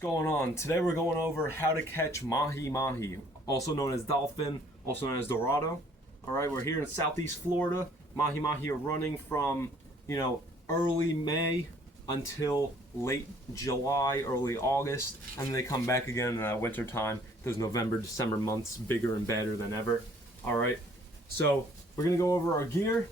Going on? Today we're going over how to catch mahi, also known as dolphin, also known as dorado. All right, we're here in Southeast Florida. Mahi are running from, early May until late July, early August, and then they come back again in winter time. Those November, December months, bigger and badder than ever. All right, so we're gonna go over our gear,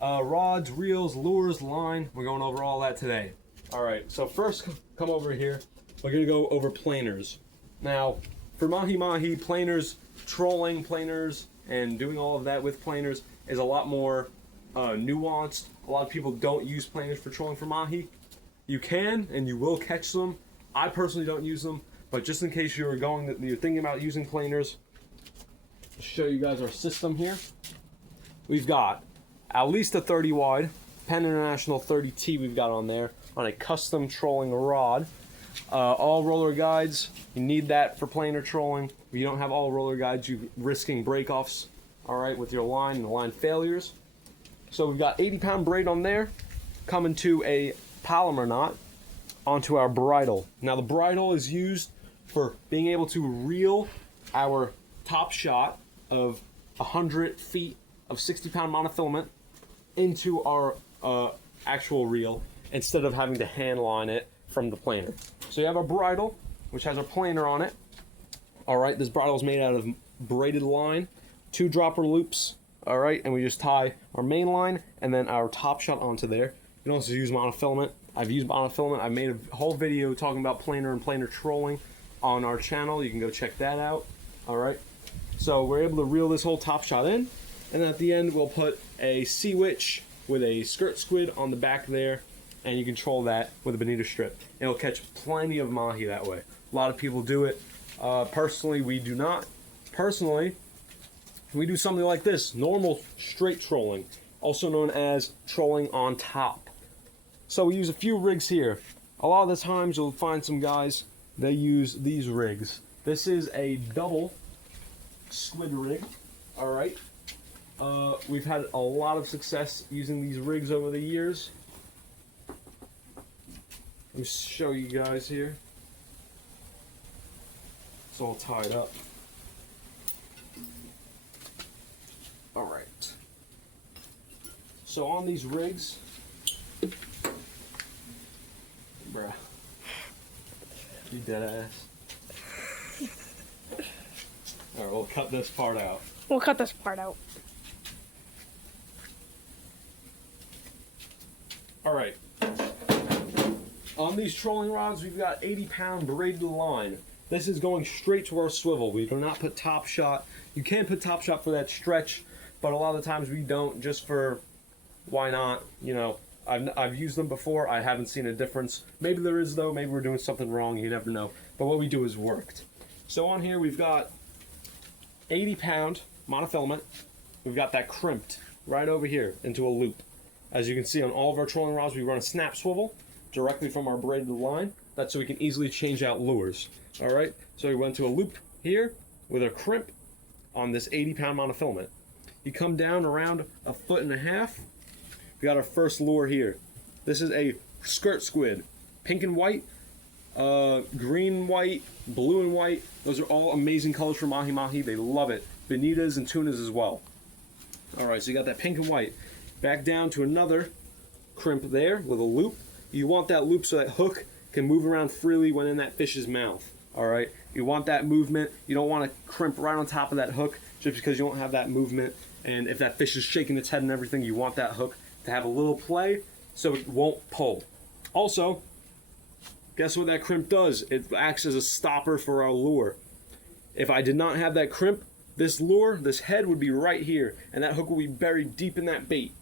rods, reels, lures, line. We're going over all that today. All right, so first come over here. We're gonna go over planers. Now, for mahi, planers, trolling planers, and doing all of that with planers is a lot more nuanced. A lot of people don't use planers for trolling for mahi. You can, and you will catch them. I personally don't use them, but just in case you're thinking about using planers, I'll show you guys our system here. We've got at least a 30 wide, Penn International 30T we've got on there, on a custom trolling rod. All roller guides, you need that for planer trolling. If you don't have all roller guides, you're risking break-offs, all right, with your line and line failures. So we've got 80-pound braid on there, coming to a Palomar knot onto our bridle. Now the bridle is used for being able to reel our top shot of 100 feet of 60-pound monofilament into our actual reel instead of having to hand line it from the planer. So you have a bridle, which has a planer on it. All right, this bridle is made out of braided line, 2 dropper loops. All right, and we just tie our main line and then our top shot onto there. You can also use monofilament. I've used monofilament. I've made a whole video talking about planer and planer trolling on our channel. You can go check that out. All right, so we're able to reel this whole top shot in, and at the end we'll put a sea witch with a skirt squid on the back there, and you control that with a bonita strip. It'll catch plenty of mahi that way. A lot of people do it. Personally, we do not. Personally, we do something like this, normal straight trolling, also known as trolling on top. So we use a few rigs here. A lot of the times you'll find some guys, they use these rigs. This is a double squid rig, all right? We've had a lot of success using these rigs over the years. Let me show you guys here. It's all tied up. All right. So on these rigs, bruh, you dead ass. All right, we'll cut this part out. We'll cut this part out. All right. On these trolling rods, we've got 80-pound braided line. This is going straight to our swivel. We do not put top shot. You can put top shot for that stretch, but a lot of the times we don't, just for why not? I've used them before. I haven't seen a difference. Maybe there is though. Maybe we're doing something wrong. You never know. But what we do is worked. So on here we've got 80-pound monofilament. We've got that crimped right over here into a loop. As you can see on all of our trolling rods, we run a snap swivel directly from our braided line. That's so we can easily change out lures. All right, so we went to a loop here with a crimp on this 80-pound monofilament. You come down around 1.5 feet. We got our first lure here. This is a skirt squid, pink and white, green and white, blue and white. Those are all amazing colors for mahi. They love it. Bonitas and tunas as well. All right, so you got that pink and white. Back down to another crimp there with a loop. You want that loop so that hook can move around freely when in that fish's mouth. All right, you want that movement. You don't want to crimp right on top of that hook just because you don't have that movement. And if that fish is shaking its head and everything, you want that hook to have a little play so it won't pull. Also, guess what that crimp does? It acts as a stopper for our lure. If I did not have that crimp, this lure, this head would be right here, and that hook will be buried deep in that bait.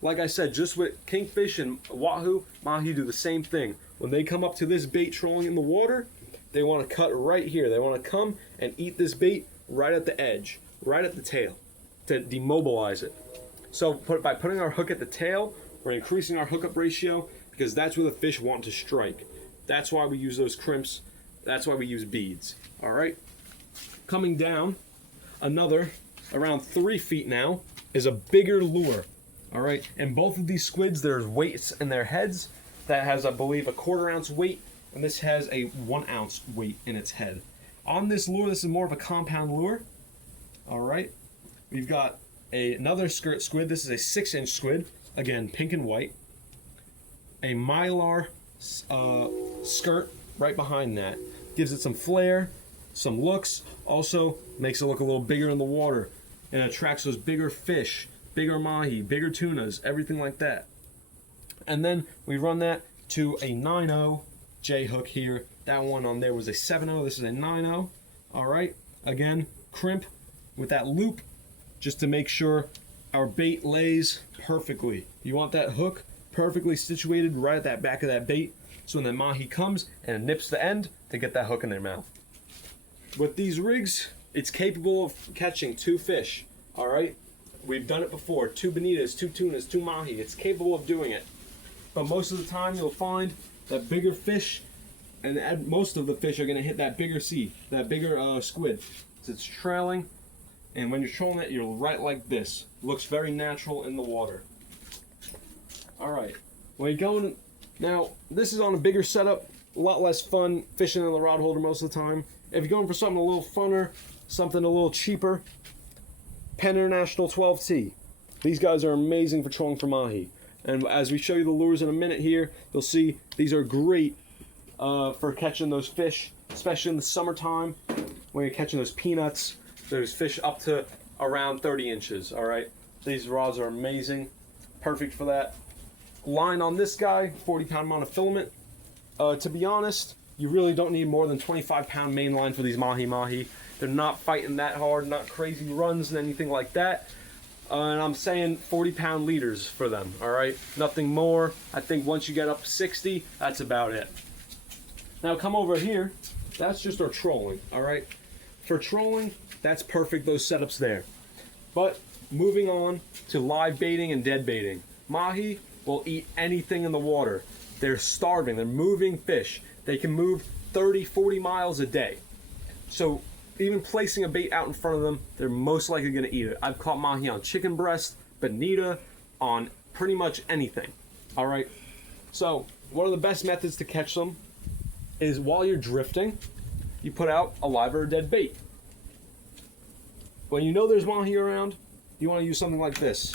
Like I said, just with kingfish and wahoo, mahi do the same thing. When they come up to this bait trolling in the water, they want to cut right here. They want to come and eat this bait right at the edge, right at the tail, to demobilize it. So by putting our hook at the tail, we're increasing our hookup ratio because that's where the fish want to strike. That's why we use those crimps. That's why we use beads. All right. Coming down, another around 3 feet now is a bigger lure. All right, and both of these squids, there's weights in their heads that has, I believe, a 1/4 ounce weight and this has a 1 ounce weight in its head. On this lure, this is more of a compound lure. All right, we've got another skirt squid. This is a 6-inch squid, again pink and white. A mylar skirt right behind that gives it some flair, some looks. Also makes it look a little bigger in the water and attracts those bigger fish, bigger mahi, bigger tunas, everything like that. And then we run that to a 9.0 J hook here. That one on there was a 7.0. This is a 9.0. All right, again crimp with that loop just to make sure our bait lays perfectly. You want that hook perfectly situated right at that back of that bait, so when the mahi comes and it nips the end to get that hook in their mouth. With these rigs, it's capable of catching 2 fish. All right, we've done it before: 2 bonitas, 2 tunas, 2 mahi. It's capable of doing it. But most of the time, you'll find that bigger fish, and most of the fish are going to hit that bigger that bigger squid. So it's trailing. And when you're trolling it, you're right like this. Looks very natural in the water. All right, when you're going, now this is on a bigger setup, a lot less fun fishing in the rod holder most of the time. If you're going for something a little funner, something a little cheaper, Penn International 12T. These guys are amazing for trolling for mahi. And as we show you the lures in a minute here, you'll see these are great for catching those fish, especially in the summertime when you're catching those peanuts. There's fish up to around 30 inches, all right? These rods are amazing, perfect for that. Line on this guy, 40-pound monofilament. To be honest, you really don't need more than 25-pound main line for these mahi-mahi. They're not fighting that hard, not crazy runs and anything like that. And I'm saying 40-pound leaders for them, all right? Nothing more. I think once you get up 60, that's about it. Now come over here. That's just our trolling, all right? For trolling, that's perfect, those setups there. But moving on to live baiting and dead baiting. Mahi will eat anything in the water. They're starving, they're moving fish. They can move 30, 40 miles a day. So even placing a bait out in front of them, they're most likely gonna eat it. I've caught mahi on chicken breast, bonita, on pretty much anything, all right? So one of the best methods to catch them is while you're drifting, you put out a live or a dead bait. When you know there's mahi around, you want to use something like this.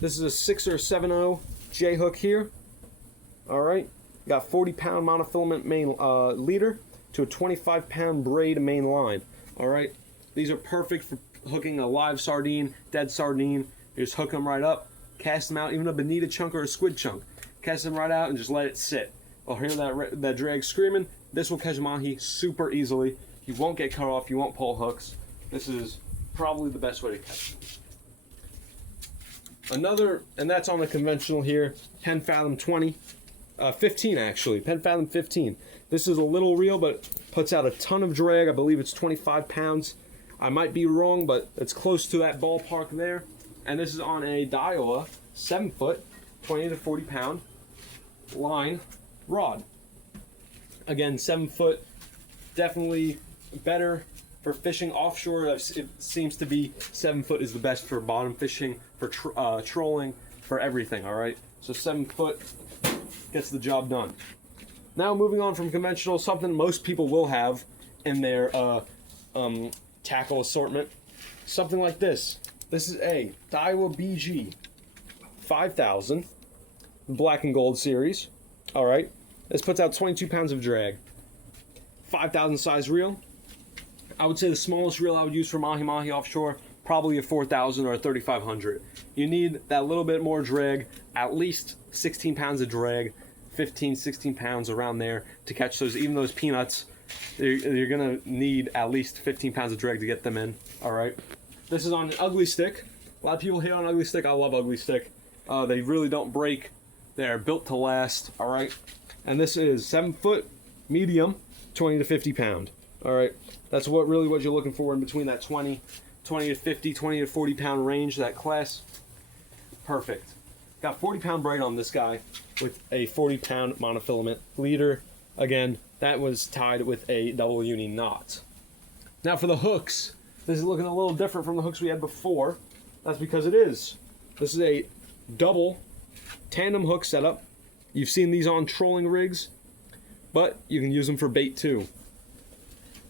This is a 6 or 7.0 J hook here. All right, got 40-pound monofilament main leader to a 25-pound braid main line. All right, these are perfect for hooking a live sardine, dead sardine. You just hook them right up, cast them out, even a bonita chunk or a squid chunk. Cast them right out and just let it sit. I'll hear that drag screaming. This will catch mahi super easily. You won't get cut off, you won't pull hooks. This is probably the best way to catch them. Another, and that's on the conventional here, Penn Fathom 15 actually, Penn Fathom 15. This is a little reel, but puts out a ton of drag. I believe it's 25 pounds. I might be wrong, but it's close to that ballpark there. And this is on a Daiwa 7-foot, 20 to 40 pound line rod. Again, 7-foot, definitely better for fishing offshore. It seems to be 7-foot is the best for bottom fishing, for trolling, for everything, all right? So 7-foot gets the job done. Now moving on from conventional, something most people will have in their tackle assortment, something like this. This is a Daiwa BG 5000 black and gold series, all right? This puts out 22 pounds of drag. 5,000 size reel. I would say the smallest reel I would use for mahi-mahi offshore, probably a 4,000 or a 3,500. You need that little bit more drag, at least 16 pounds of drag, 15, 16 pounds around there to catch those, even those peanuts. You're gonna need at least 15 pounds of drag to get them in, all right? This is on an ugly stick. A lot of people hate on ugly stick. I love ugly stick. They really don't break. They're built to last, all right? And this is 7-foot, medium, 20 to 50 pound. All right, that's what you're looking for in between that 20 to 50, 20 to 40 pound range, that class. Perfect. Got 40 pound braid on this guy with a 40 pound monofilament leader. Again, that was tied with a double uni knot. Now for the hooks, this is looking a little different from the hooks we had before. That's because it is. This is a double tandem hook setup. You've seen these on trolling rigs. but you can use them for bait too.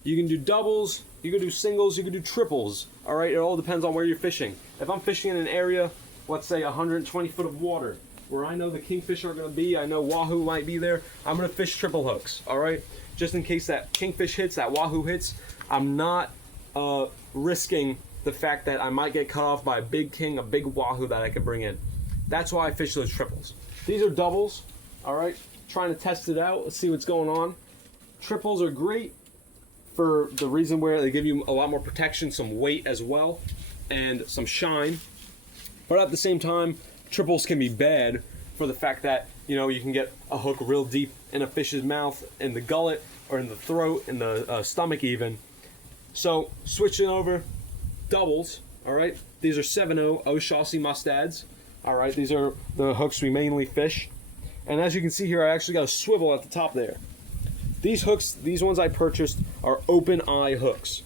You can do doubles, you can do singles, you can do triples. All right, it all depends on where you're fishing. If I'm fishing in an area, let's say 120 foot of water, where I know the kingfish are going to be, I know wahoo might be there, I'm going to fish triple hooks. All right, just in case that kingfish hits, that wahoo hits, I'm not risking the fact that I might get cut off by a big king, a big wahoo that I could bring in. That's why I fish those triples. These are doubles. All right, trying to test it out, let's see what's going on. Triples are great for the reason where they give you a lot more protection, some weight as well, and some shine. But at the same time, triples can be bad for the fact that, you know, you can get a hook real deep in a fish's mouth, in the gullet, or in the throat, in the stomach even. So switching over, doubles. All right, these are 7.0 O'Shaughnessy mustads. All right, these are the hooks we mainly fish. And as you can see here, I actually got a swivel at the top there. These hooks, these ones I purchased, are open eye hooks.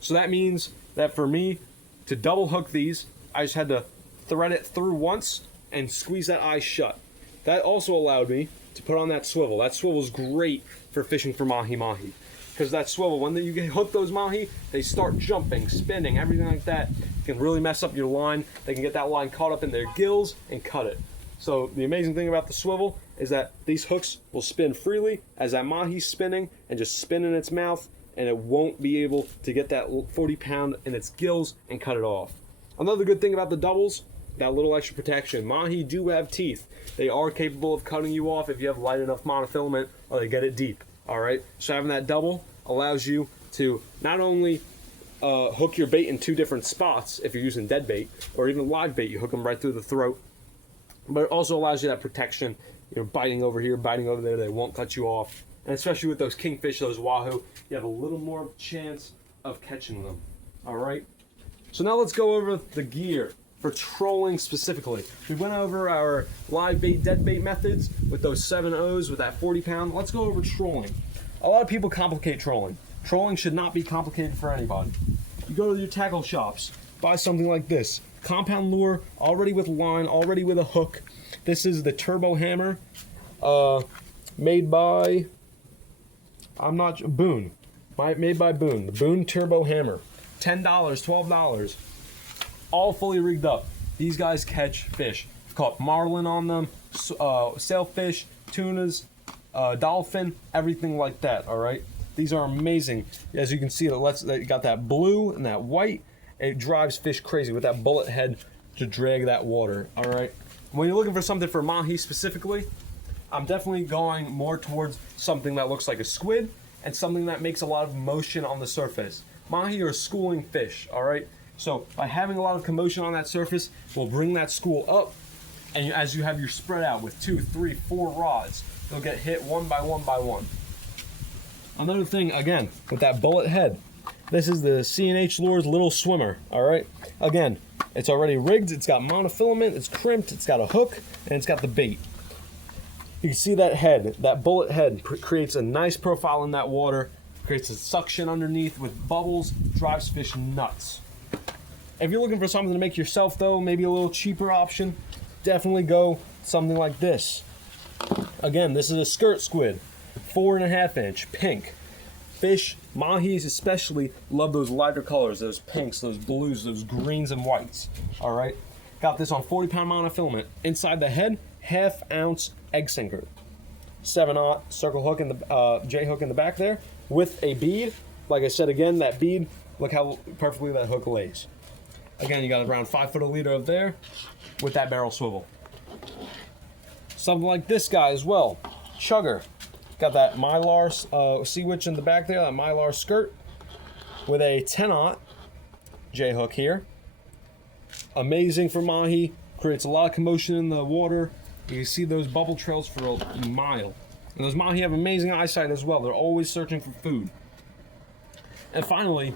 So that means that for me to double hook these, I just had to thread it through once and squeeze that eye shut. That also allowed me to put on that swivel. That swivel is great for fishing for mahi-mahi. Because that swivel, when you get hooked those mahi, they start jumping, spinning, everything like that. It can really mess up your line. They can get that line caught up in their gills and cut it. So the amazing thing about the swivel is that these hooks will spin freely as that mahi's spinning and just spin in its mouth, and it won't be able to get that 40 pound in its gills and cut it off. Another good thing about the doubles, that little extra protection. Mahi do have teeth. They are capable of cutting you off if you have light enough monofilament or they get it deep. All right, so having that double allows you to not only hook your bait in two different spots if you're using dead bait, or even live bait, you hook them right through the throat, but it also allows you that protection. You're biting over here, biting over there, they won't cut you off. And especially with those kingfish, those wahoo, you have a little more chance of catching them. All right, so now let's go over the gear for trolling specifically. We went over our live bait, dead bait methods with those 7.0s with that 40 pound. Let's go over trolling. A lot of people complicate trolling. Trolling should not be complicated for anybody. You go to your tackle shops, buy something like this. Compound lure, already with line, already with a hook. This is the Turbo Hammer, made by, Boone. Made by Boone, the Boone Turbo Hammer. $10, $12. All fully rigged up. These guys catch fish. Caught marlin on them, sailfish, tunas, dolphin, everything like that. All right, these are amazing. As you can see, it got that blue and that white. It drives fish crazy with that bullet head to drag that water. All right, when you're looking for something for mahi specifically, I'm definitely going more towards something that looks like a squid and something that makes a lot of motion on the surface. Mahi are schooling fish. All right. So by having a lot of commotion on that surface, we'll bring that school up, and as you have your spread out with 2, 3, 4 rods, they'll get hit one by one by one. Another thing, again, with that bullet head, this is the C&H Lures Little Swimmer, all right? Again, it's already rigged, it's got monofilament, it's crimped, it's got a hook, and it's got the bait. You can see that head, that bullet head creates a nice profile in that water, creates a suction underneath with bubbles, drives fish nuts. If you're looking for something to make yourself though, maybe a little cheaper option, definitely go something like this. Again, this is a skirt squid, 4.5 inch, pink. Fish, mahis especially, love those lighter colors, those pinks, those blues, those greens and whites. All right, got this on 40 pound monofilament. Inside the head, 1/2 ounce egg sinker. 7/0 circle hook in the J hook in the back there with a bead. Like I said again, that bead, look how perfectly that hook lays. Again, you got around 5 foot a leader up there with that barrel swivel. Something like this guy as well, chugger. Got that mylar sea witch in the back there, that mylar skirt with a 10/0 J hook here. Amazing for mahi, creates a lot of commotion in the water. You can see those bubble trails for a mile. And those mahi have amazing eyesight as well. They're always searching for food. And finally,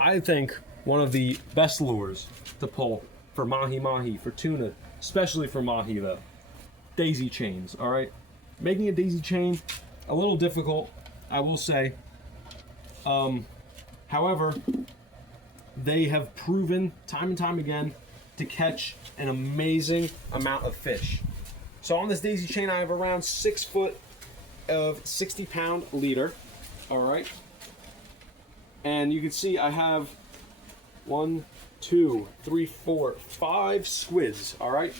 I think one of the best lures to pull for mahi-mahi, for tuna, especially for mahi though, daisy chains, all right? Making a daisy chain, a little difficult, I will say. However, they have proven time and time again to catch an amazing amount of fish. So on this daisy chain, I have around 6 foot of 60-pound leader. All right. And you can see I have 1, 2, 3, 4, 5 squids. All right.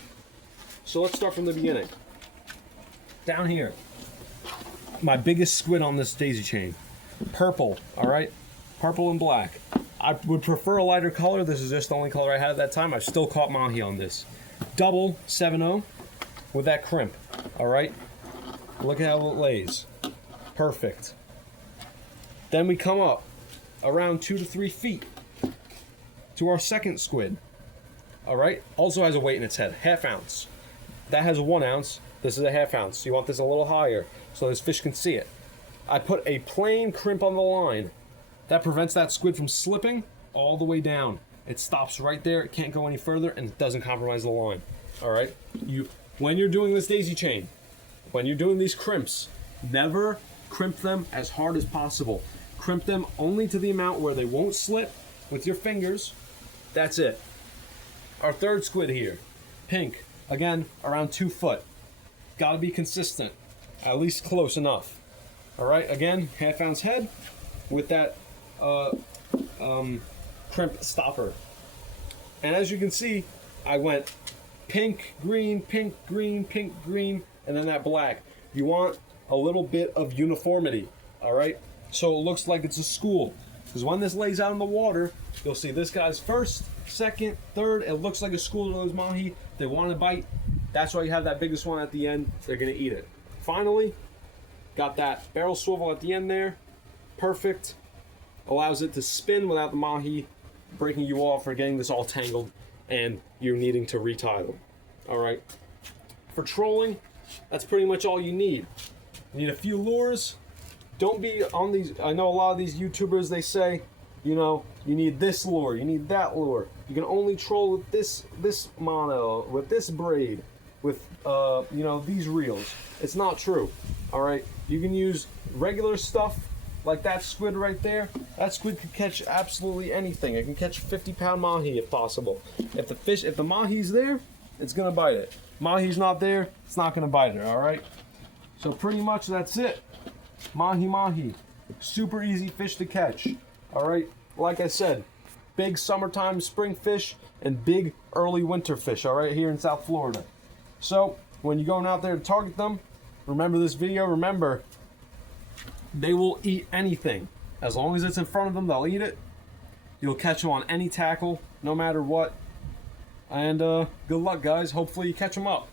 So let's start from the beginning. Down here, my biggest squid on this daisy chain, purple. All right, purple and black. I would prefer a lighter color. This is just the only color I had at that time. I've still caught Mahi on this. Double 7-0 with that crimp. All right, look at how it lays. Perfect. Then we come up around 2 to 3 feet to our second squid. All right, also has a weight in its head, 1/2 ounce. That has a 1 ounce. This is a 1/2 ounce. You want this a little higher so this fish can see it. I put a plain crimp on the line. That prevents that squid from slipping all the way down. It stops right there. It can't go any further, and it doesn't compromise the line. All right. When you're doing this daisy chain, when you're doing these crimps, never crimp them as hard as possible. Crimp them only to the amount where they won't slip with your fingers. That's it. Our third squid here, pink. Again, around 2 foot. Got to be consistent, at least close enough. All right. Again, 1/2 ounce head with that crimp stopper. And as you can see, I went pink, green, pink, green, pink, green, and then that black. You want a little bit of uniformity, all right? So it looks like it's a school. Because when this lays out in the water, you'll see this guy's first, second, third. It looks like a school to those mahi. They want to bite. That's why you have that biggest one at the end. They're going to eat it. Finally, got that barrel swivel at the end there. Perfect. Allows it to spin without the mahi breaking you off or getting this all tangled and you're needing to retie them. All right. For trolling, that's pretty much all you need. You need a few lures. Don't be on these. I know a lot of these YouTubers, they say, you know, you need this lure, you need that lure. You can only troll with this mono, with this braid, with you know, these reels. It's not true. All right. You can use regular stuff. Like that squid right there, that squid could catch absolutely anything. It can catch 50-pound mahi if possible. If the mahi's there, it's gonna bite it. Mahi's not there, it's not gonna bite it, all right? So pretty much that's it. Mahi. Super easy fish to catch, all right? Like I said, big summertime spring fish and big early winter fish, all right, here in South Florida. So when you're going out there to target them, remember this video, remember, they will eat anything. As long as it's in front of them, they'll eat it. You'll catch them on any tackle, no matter what. And good luck, guys. Hopefully you catch them up.